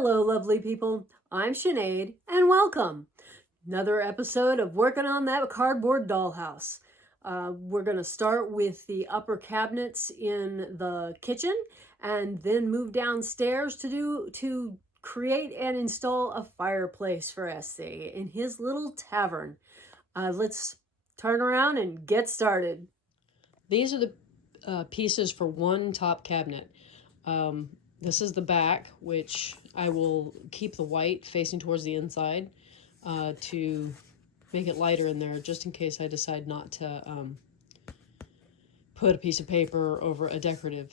Hello, lovely people. I'm Sinead, and welcome. Another episode of Working on That Cardboard Dollhouse. We're going to start with the upper cabinets in the kitchen, and then move downstairs to create and install a fireplace for SC in his little tavern. Let's turn around and get started. These are the pieces for one top cabinet. This is the back, which I will keep the white facing towards the inside to make it lighter in there, just in case I decide not to put a piece of paper over a decorative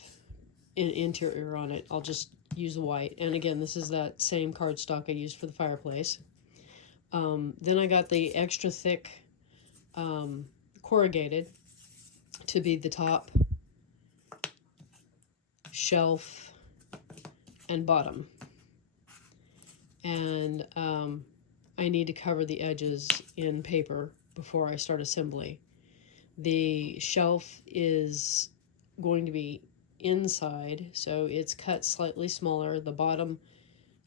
interior on it. I'll just use the white. And again, this is that same cardstock I used for the fireplace. Then I got the extra thick corrugated to be the top, shelf, and bottom. And I need to cover the edges in paper before I start assembly. The shelf is going to be inside, so it's cut slightly smaller. The bottom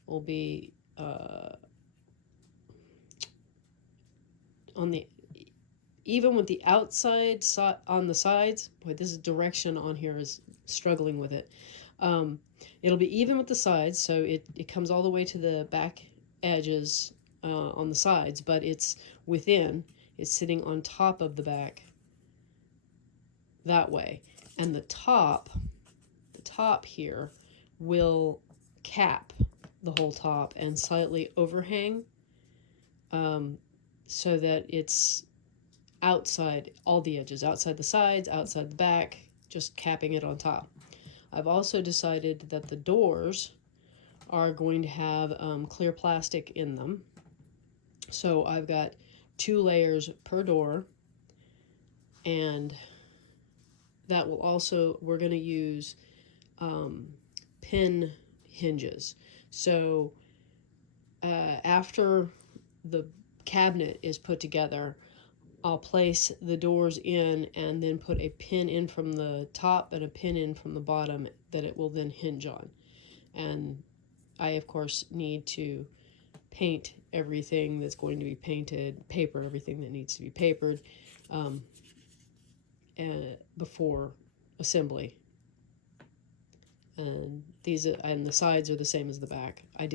will be on the even with the outside on the sides. Boy, this direction on here is struggling with it. It'll be even with the sides, so it comes all the way to the back edges on the sides, but it's it's sitting on top of the back that way. And the top here will cap the whole top and slightly overhang so that it's outside all the edges, outside the sides, outside the back, just capping it on top. I've also decided that the doors are going to have clear plastic in them. So I've got 2 layers per door, and that will also, we're going to use pin hinges. So after the cabinet is put together, I'll place the doors in and then put a pin in from the top and a pin in from the bottom that it will then hinge on. And I, of course, need to paint everything that's going to be painted, paper everything that needs to be papered before assembly. And the sides are the same as the back. I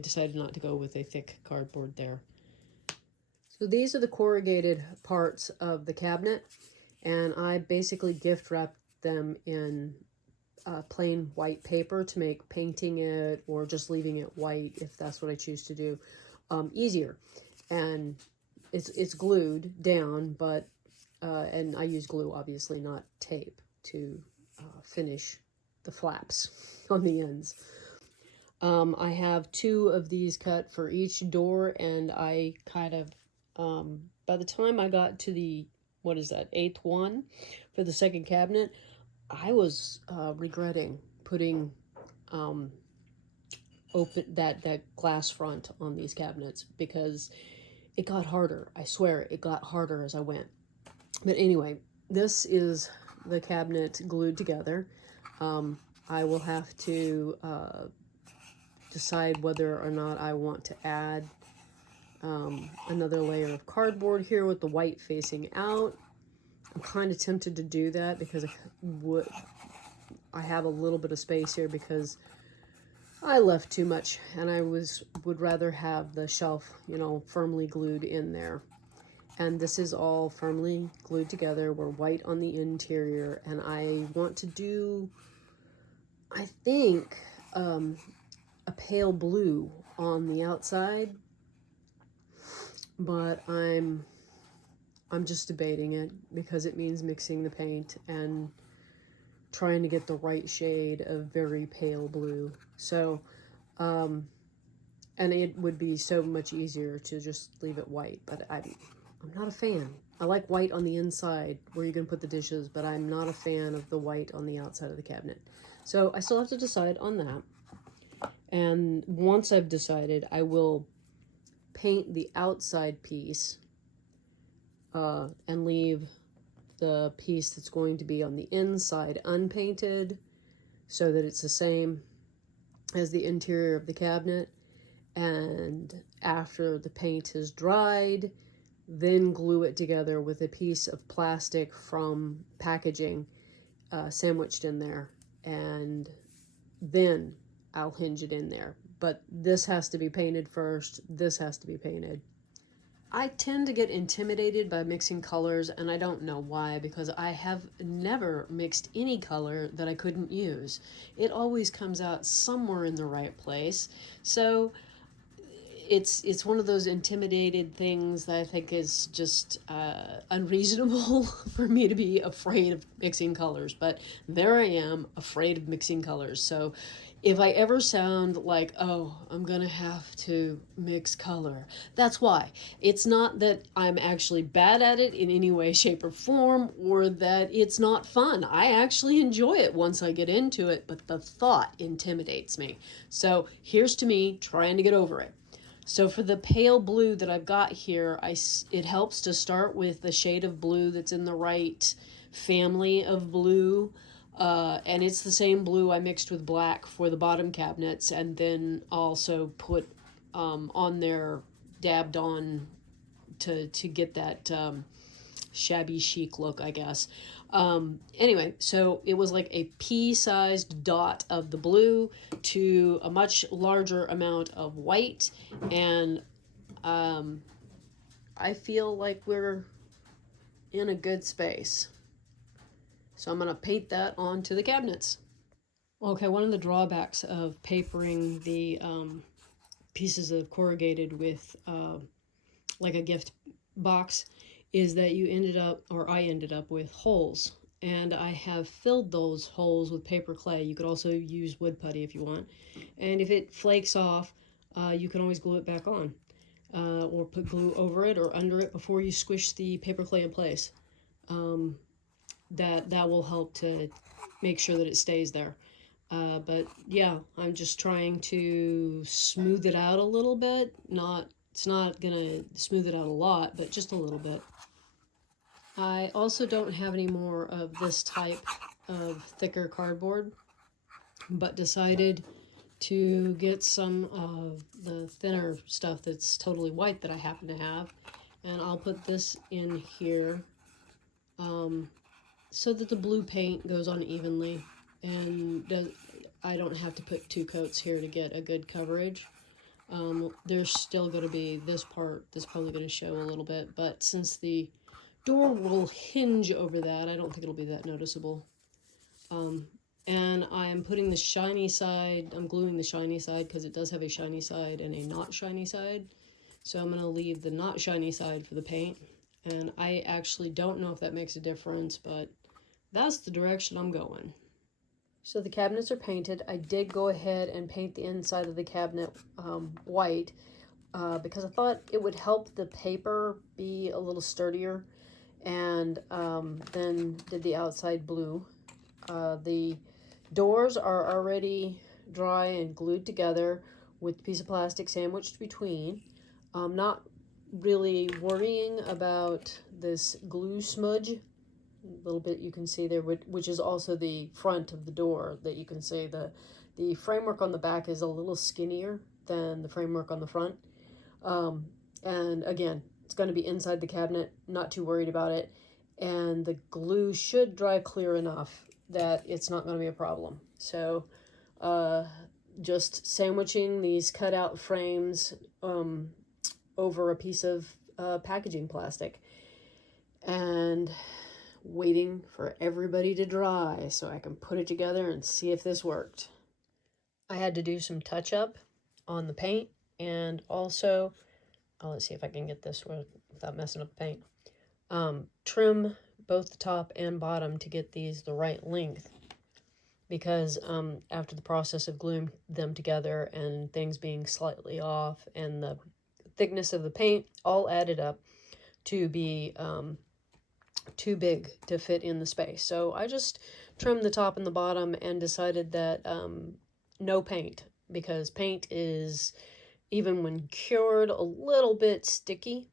decided not to go with a thick cardboard there. So these are the corrugated parts of the cabinet, and I basically gift wrapped them in plain white paper to make painting it or just leaving it white, if that's what I choose to do, easier. And it's glued down, but and I use glue, obviously, not tape, to finish the flaps on the ends. I have 2 of these cut for each door, and I kind of by the time I got to the, 8th one for the second cabinet, I was regretting putting open that glass front on these cabinets, because it got harder. I swear it got harder as I went. But anyway, this is the cabinet glued together. I will have to decide whether or not I want to add another layer of cardboard here with the white facing out. I'm kind of tempted to do that because I have a little bit of space here because I left too much, and I would rather have the shelf, firmly glued in there. And this is all firmly glued together. We're white on the interior, and I want to do, I think, a pale blue on the outside. But I'm just debating it because it means mixing the paint and trying to get the right shade of very pale blue. So, and it would be so much easier to just leave it white, but I'm not a fan. I like white on the inside where you can put the dishes, but I'm not a fan of the white on the outside of the cabinet. So I still have to decide on that. And once I've decided, I will paint the outside piece and leave the piece that's going to be on the inside unpainted, so that it's the same as the interior of the cabinet. And after the paint has dried, then glue it together with a piece of plastic from packaging sandwiched in there, and then I'll hinge it in there. But this has to be painted first, this has to be painted. I tend to get intimidated by mixing colors, and I don't know why, because I have never mixed any color that I couldn't use. It always comes out somewhere in the right place. So it's one of those intimidated things that I think is just unreasonable for me to be afraid of mixing colors. But there I am, afraid of mixing colors. So if I ever sound like, oh, I'm gonna have to mix color, that's why. It's not that I'm actually bad at it in any way, shape, or form, or that it's not fun. I actually enjoy it once I get into it, but the thought intimidates me. So here's to me trying to get over it. So for the pale blue that I've got here, it helps to start with the shade of blue that's in the right family of blue. And it's the same blue I mixed with black for the bottom cabinets, and then also put on there, dabbed on to get that shabby chic look, I guess. Anyway, so it was like a pea-sized dot of the blue to a much larger amount of white, and I feel like we're in a good space. So I'm going to paint that onto the cabinets. Okay, one of the drawbacks of papering the pieces of corrugated with like a gift box is that I ended up with holes. And I have filled those holes with paper clay. You could also use wood putty if you want. And if it flakes off, you can always glue it back on. Or put glue over it or under it before you squish the paper clay in place. That will help to make sure that it stays there. But yeah, I'm just trying to smooth it out a little bit. It's not gonna smooth it out a lot, but just a little bit. I also don't have any more of this type of thicker cardboard, but decided to get some of the thinner stuff that's totally white that I happen to have, and I'll put this in here so that the blue paint goes on evenly, and I don't have to put 2 coats here to get a good coverage. There's still going to be this part that's probably going to show a little bit, but since the door will hinge over that, I don't think it'll be that noticeable. And I'm putting the shiny side, I'm gluing the shiny side because it does have a shiny side and a not shiny side. So I'm going to leave the not shiny side for the paint. And I actually don't know if that makes a difference, but that's the direction I'm going. So the cabinets are painted. I did go ahead and paint the inside of the cabinet white because I thought it would help the paper be a little sturdier, and then did the outside blue. The doors are already dry and glued together with a piece of plastic sandwiched between. I'm not really worrying about this glue smudge. A little bit you can see there, which is also the front of the door that you can see. The framework on the back is a little skinnier than the framework on the front. And again, it's going to be inside the cabinet, not too worried about it. And the glue should dry clear enough that it's not going to be a problem. So just sandwiching these cutout frames over a piece of packaging plastic and waiting for everybody to dry so I can put it together and see if this worked. I had to do some touch up on the paint, and also, let's see if I can get this without messing up the paint. Trim both the top and bottom to get these the right length, because after the process of gluing them together and things being slightly off and the thickness of the paint all added up to be too big to fit in the space. So I just trimmed the top and the bottom and decided that no paint, because paint is, even when cured, a little bit sticky.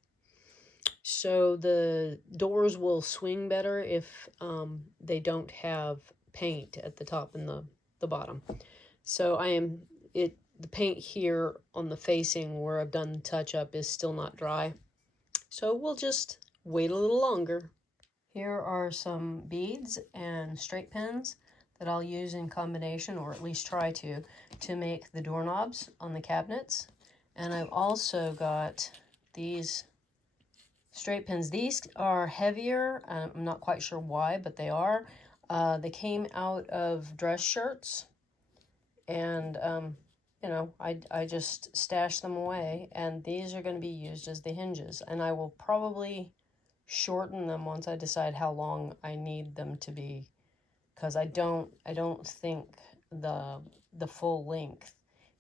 So the doors will swing better if they don't have paint at the top and the bottom. So I am the paint here on the facing where I've done the touch-up is still not dry. So we'll just wait a little longer. Here are some beads and straight pins that I'll use in combination, or at least try to make the doorknobs on the cabinets. And I've also got these straight pins. These are heavier. I'm not quite sure why, but they are. They came out of dress shirts, and you know, I just stashed them away, and these are going to be used as the hinges, and I will probably shorten them once I decide how long I need them to be, because I don't think the full length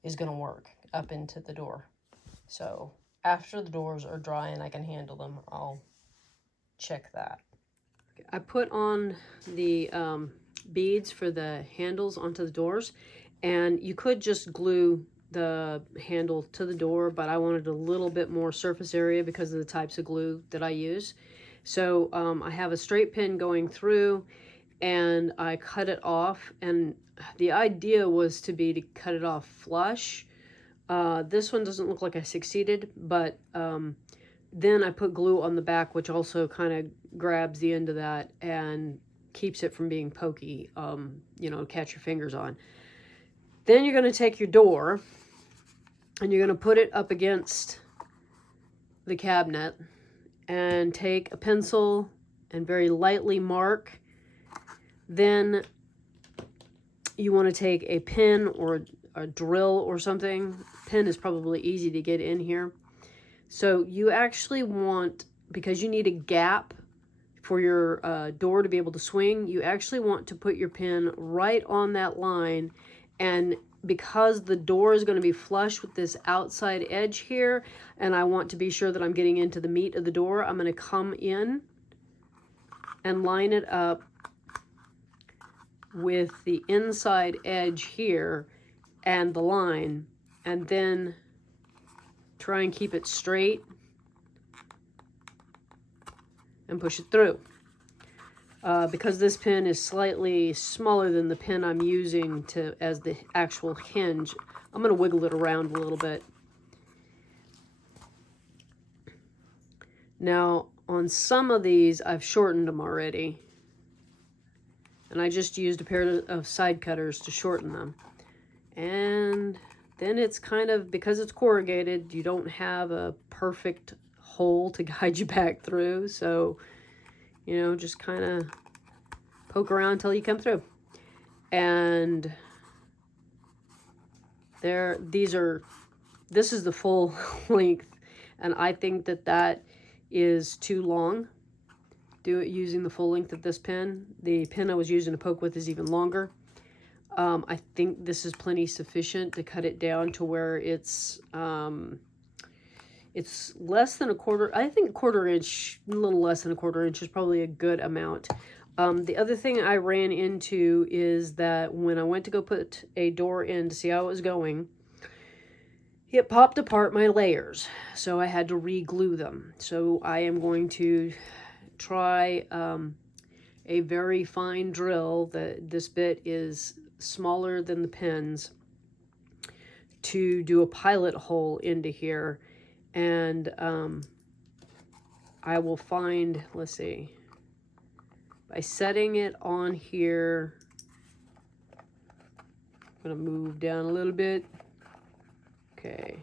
is going to work up into the door. So after the doors are dry and I can handle them, I'll check that. I put on the beads for the handles onto the doors, and you could just glue the handle to the door, but I wanted a little bit more surface area because of the types of glue that I use. So I have a straight pin going through, and I cut it off, and the idea was to cut it off flush. This one doesn't look like I succeeded, but then I put glue on the back, which also kind of grabs the end of that and keeps it from being pokey, you know, catch your fingers on. Then you're going to take your door and you're going to put it up against the cabinet and take a pencil and very lightly mark. Then you want to take a pin or a drill or something. Pin is probably easy to get in here. So you actually want, because you need a gap for your door to be able to swing, you actually want to put your pin right on that line. And because the door is going to be flush with this outside edge here, and I want to be sure that I'm getting into the meat of the door, I'm going to come in and line it up with the inside edge here and the line, and then try and keep it straight and push it through. Because this pin is slightly smaller than the pin I'm using as the actual hinge, I'm going to wiggle it around a little bit. Now, on some of these, I've shortened them already, and I just used a pair of side cutters to shorten them. And then it's kind of, because it's corrugated, you don't have a perfect hole to guide you back through. So, you know, just kind of poke around until you come through. And this is the full length. And I think that is too long. Do it using the full length of this pin. The pin I was using to poke with is even longer. I think this is plenty sufficient to cut it down to where it's less than a quarter. I think a quarter inch, a little less than a quarter inch is probably a good amount. The other thing I ran into is that when I went to go put a door in to see how it was going, it popped apart my layers, so I had to re-glue them. So I am going to try a very fine drill. This bit is smaller than the pins, to do a pilot hole into here. And I will find, let's see, by setting it on here, I'm going to move down a little bit. Okay,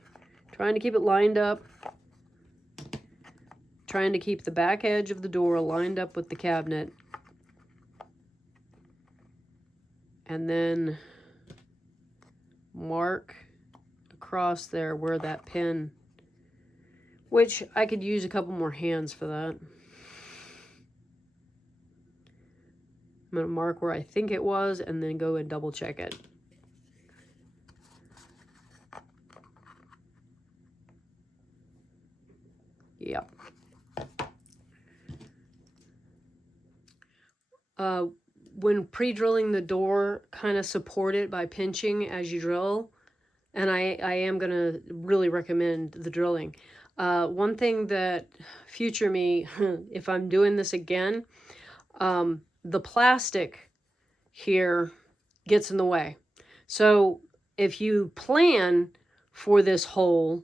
trying to keep it lined up. Trying to keep the back edge of the door lined up with the cabinet. And then mark across there where that pin, which I could use a couple more hands for that. I'm going to mark where I think it was and then go and double check it. Yep. When pre-drilling the door, kind of support it by pinching as you drill. And I am going to really recommend the drilling. One thing that future me, if I'm doing this again, the plastic here gets in the way. So if you plan for this hole,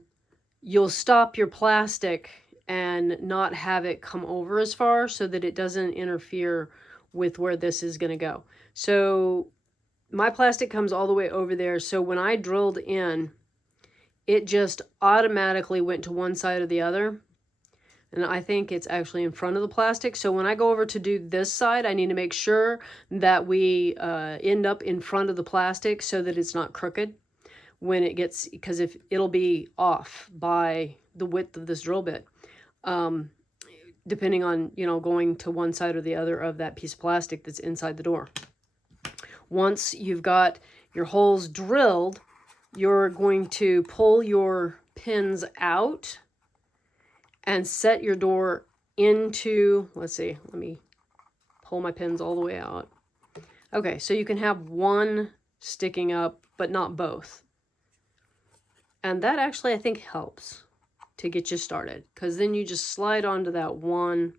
you'll stop your plastic and not have it come over as far so that it doesn't interfere with where this is going to go. So my plastic comes all the way over there. So when I drilled in, it just automatically went to one side or the other. And I think it's actually in front of the plastic. So when I go over to do this side, I need to make sure that we end up in front of the plastic so that it's not crooked when it gets, because if it'll be off by the width of this drill bit, depending on, you know, going to one side or the other of that piece of plastic that's inside the door. Once you've got your holes drilled, you're going to pull your pins out and set your door into, let's see, let me pull my pins all the way out. Okay, so you can have one sticking up, but not both. And that actually, I think, helps to get you started, because then you just slide onto that one,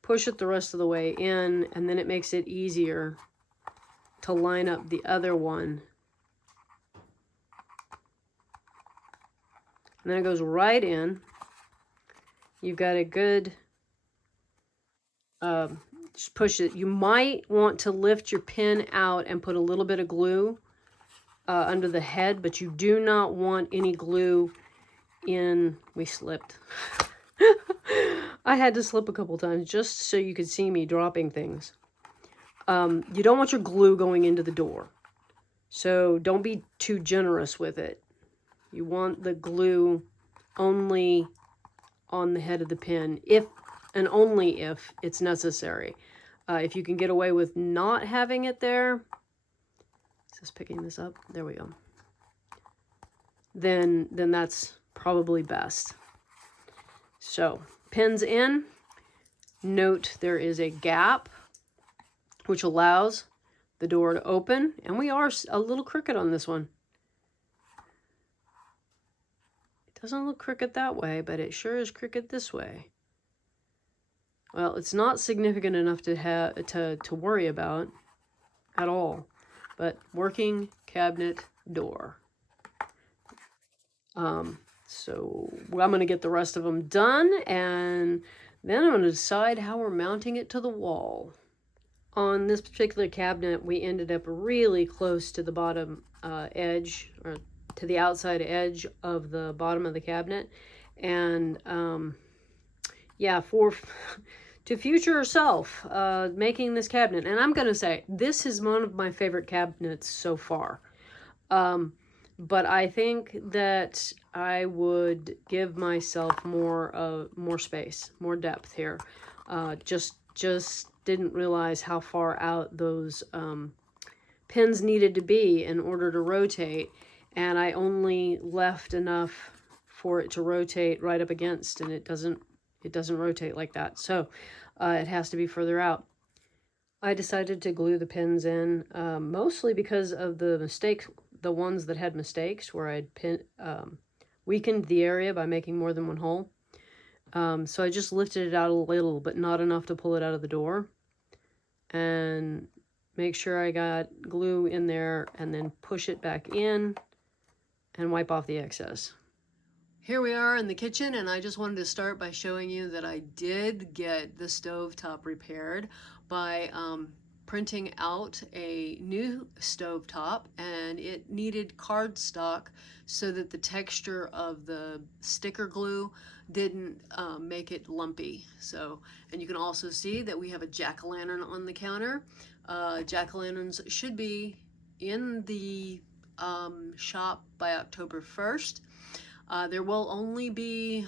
push it the rest of the way in, and then it makes it easier to line up the other one. And then it goes right in. You've got a good, just push it. You might want to lift your pin out and put a little bit of glue under the head, but you do not want any glue in, we slipped. I had to slip a couple times just so you could see me dropping things. You don't want your glue going into the door. So don't be too generous with it. You want the glue only on the head of the pin, if and only if it's necessary. If you can get away with not having it there, just picking this up, there we go. Then that's probably best. So pins in. Note there is a gap which allows the door to open, and we are a little crooked on this one. It doesn't look crooked that way, but it sure is crooked this way. Well, it's not significant enough to have to worry about at all, but working cabinet door. So I'm going to get the rest of them done, and then I'm going to decide how we're mounting it to the wall. On this particular cabinet, we ended up really close to the bottom edge, or to the outside edge of the bottom of the cabinet. And yeah, to future self, making this cabinet. And I'm going to say, this is one of my favorite cabinets so far. But I think that I would give myself more space, more depth here. Just didn't realize how far out those pins needed to be in order to rotate, and I only left enough for it to rotate right up against, and it doesn't rotate like that. So it has to be further out. I decided to glue the pins in mostly because of the mistakes. The ones that had mistakes where I'd weakened the area by making more than one hole. So I just lifted it out a little, but not enough to pull it out of the door. And make sure I got glue in there, and then push it back in and wipe off the excess. Here we are in the kitchen, and I just wanted to start by showing you that I did get the stovetop repaired by printing out a new stovetop, and it needed cardstock so that the texture of the sticker glue didn't make it lumpy. So, and you can also see that we have a jack-o'-lantern on the counter. Jack-o'-lanterns should be in the shop by October 1st. There will only be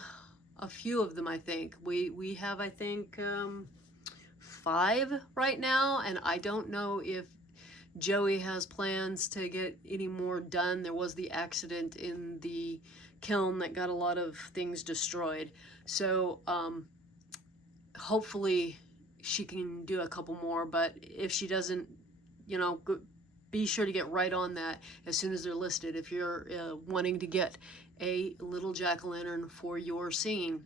a few of them, I think. We have, I think, 5 right now, and I don't know if Joey has plans to get any more done. There was the accident in the kiln that got a lot of things destroyed. So hopefully she can do a couple more, but if she doesn't, you know, be sure to get right on that as soon as they're listed if you're wanting to get a little jack-o'-lantern for your scene.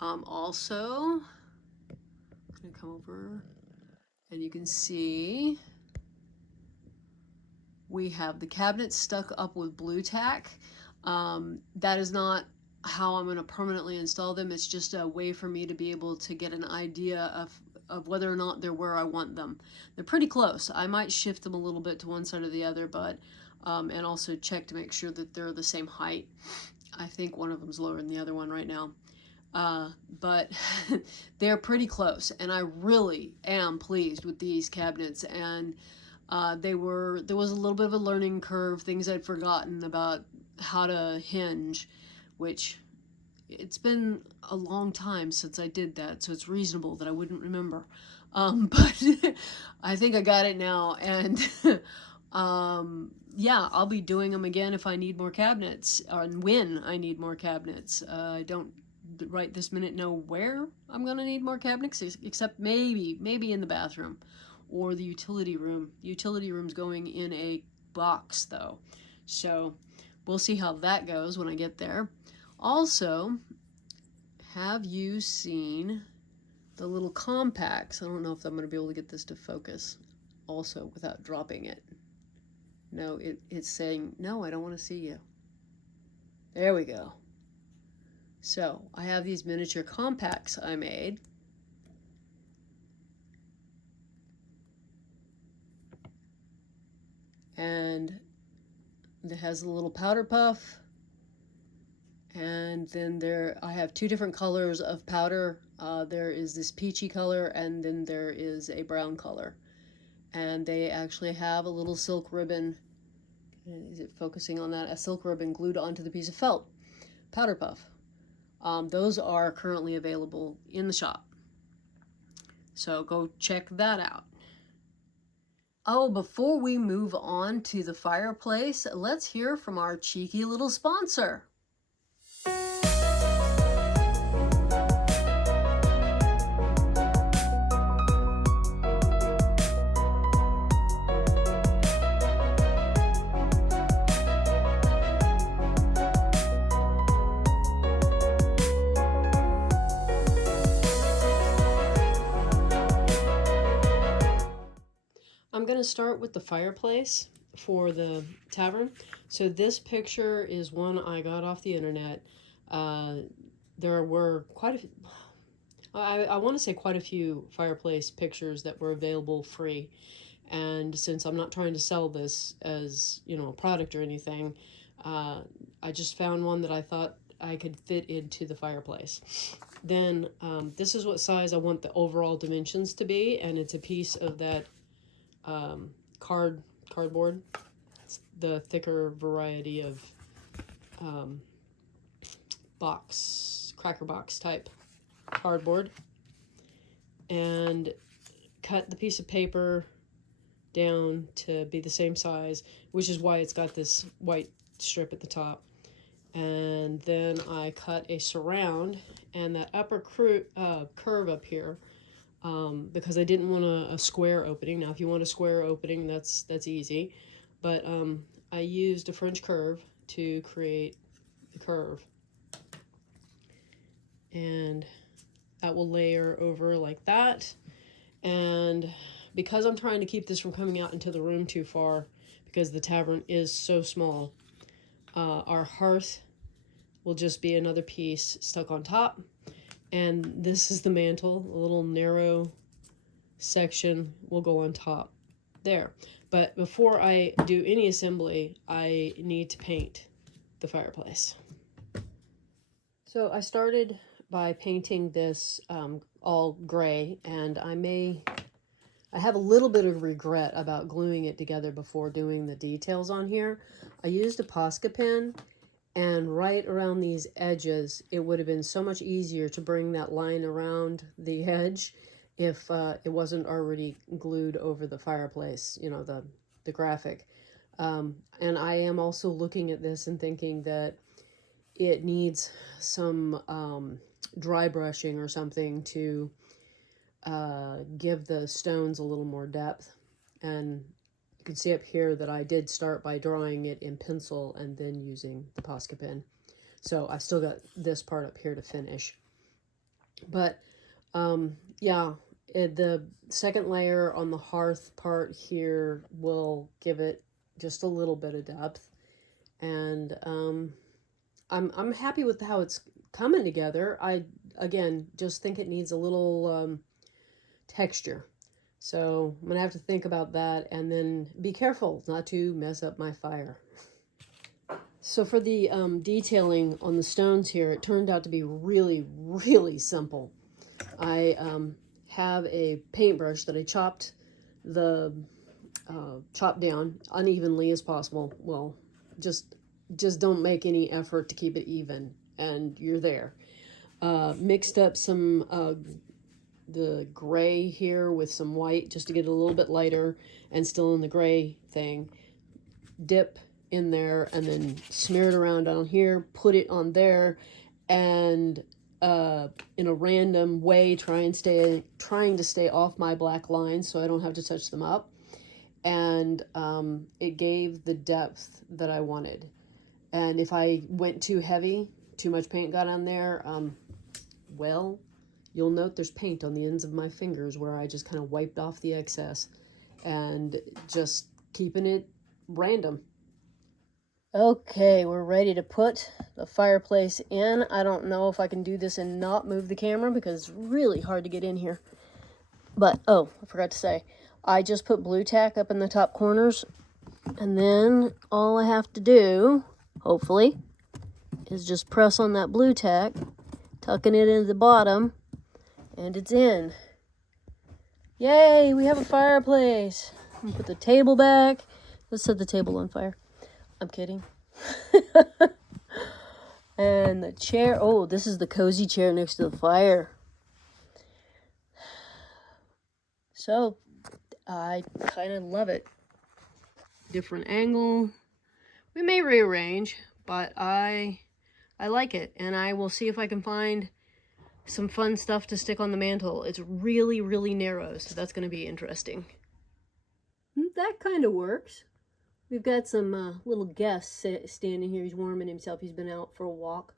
Also, I'm gonna come over and you can see we have the cabinet stuck up with blue tack. That is not how I'm going to permanently install them. It's just a way for me to be able to get an idea of whether or not they're where I want them. They're pretty close. I might shift them a little bit to one side or the other, but and also check to make sure that they're the same height. I think one of them's lower than the other one right now. But they're pretty close, and I really am pleased with these cabinets. And there was a little bit of a learning curve, things I'd forgotten about how to hinge, which it's been a long time since I did that, so it's reasonable that I wouldn't remember. But I think I got it now, and yeah, I'll be doing them again if I need more cabinets, or when I need more cabinets. I don't right this minute know where I'm gonna need more cabinets, except maybe in the bathroom or the utility room. The utility room's going in a box though, so we'll see how that goes when I get there. Also, have you seen the little compacts? I don't know if I'm going to be able to get this to focus also without dropping it. No, it's saying, no, I don't want to see you. There we go. So I have these miniature compacts I made. And it has a little powder puff. And then I have two different colors of powder. There is this peachy color, and then there is a brown color. And they actually have a little silk ribbon. Is it focusing on that? A silk ribbon glued onto the piece of felt. Powder puff. Those are currently available in the shop. So go check that out. Oh, before we move on to the fireplace, let's hear from our cheeky little sponsor. I'm going to start with the fireplace for the tavern. So this picture is one I got off the internet. There were quite a few, I want to say quite a few fireplace pictures that were available free. And since I'm not trying to sell this as, you know, a product or anything, I just found one that I thought I could fit into the fireplace. Then this is what size I want the overall dimensions to be, and it's a piece of that cardboard. It's the thicker variety of cracker box type cardboard. And cut the piece of paper down to be the same size, which is why it's got this white strip at the top. And then I cut a surround and that upper curve up here, because I didn't want a square opening. Now, if you want a square opening, that's easy. But I used a French curve to create the curve. And that will layer over like that. And because I'm trying to keep this from coming out into the room too far, because the tavern is so small, our hearth will just be another piece stuck on top. And this is the mantle, a little narrow section will go on top there. But before I do any assembly, I need to paint the fireplace. So I started by painting this all gray, and I have a little bit of regret about gluing it together before doing the details on here. I used a Posca pen, and right around these edges, it would have been so much easier to bring that line around the edge if it wasn't already glued over the fireplace, you know, the graphic. And I am also looking at this and thinking that it needs some dry brushing or something to give the stones a little more depth. And you can see up here that I did start by drawing it in pencil and then using the Posca pen. So I've still got this part up here to finish. But yeah, the second layer on the hearth part here will give it just a little bit of depth. And I'm happy with how it's coming together. I, again, just think it needs a little texture. So I'm going to have to think about that and then be careful not to mess up my fire. So for the detailing on the stones here, it turned out to be really, really simple. I have a paintbrush that I chopped down unevenly as possible. Well, just don't make any effort to keep it even, and you're there. Mixed up some the gray here with some white just to get it a little bit lighter and still in the gray thing. Dip in there and then smear it around down here, put it on there, and in a random way trying to stay off my black lines so I don't have to touch them up. And it gave the depth that I wanted. And if I went too heavy, too much paint got on there, well, you'll note there's paint on the ends of my fingers where I just kind of wiped off the excess and just keeping it random. Okay, we're ready to put the fireplace in. I don't know if I can do this and not move the camera because it's really hard to get in here. But, oh, I forgot to say, I just put blue tack up in the top corners. And then all I have to do, hopefully, is just press on that blue tack, tucking it into the bottom, and it's in. Yay, we have a fireplace. I'm gonna put the table back. Let's set the table on fire. I'm kidding. And the chair. Oh, this is the cozy chair next to the fire. So, I kind of love it. Different angle. We may rearrange, but I like it. And I will see if I can find some fun stuff to stick on the mantle. It's really, really narrow, so that's going to be interesting. That kind of works. We've got some little guests standing here. He's warming himself. He's been out for a walk.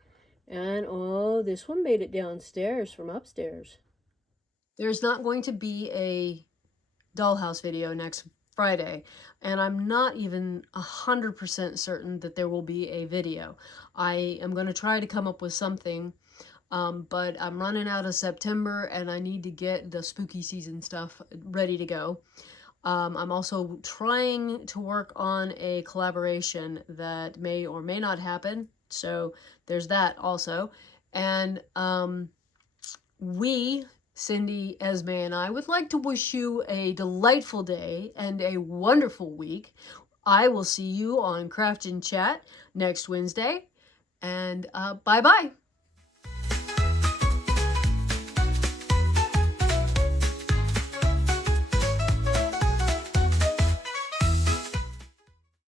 And, oh, this one made it downstairs from upstairs. There's not going to be a Dollhouse video next Friday. And I'm not even 100% certain that there will be a video. I am going to try to come up with something. But I'm running out of September and I need to get the spooky season stuff ready to go. I'm also trying to work on a collaboration that may or may not happen. So there's that also. And Cindy, Esme, and I would like to wish you a delightful day and a wonderful week. I will see you on Craft and Chat next Wednesday. And bye-bye.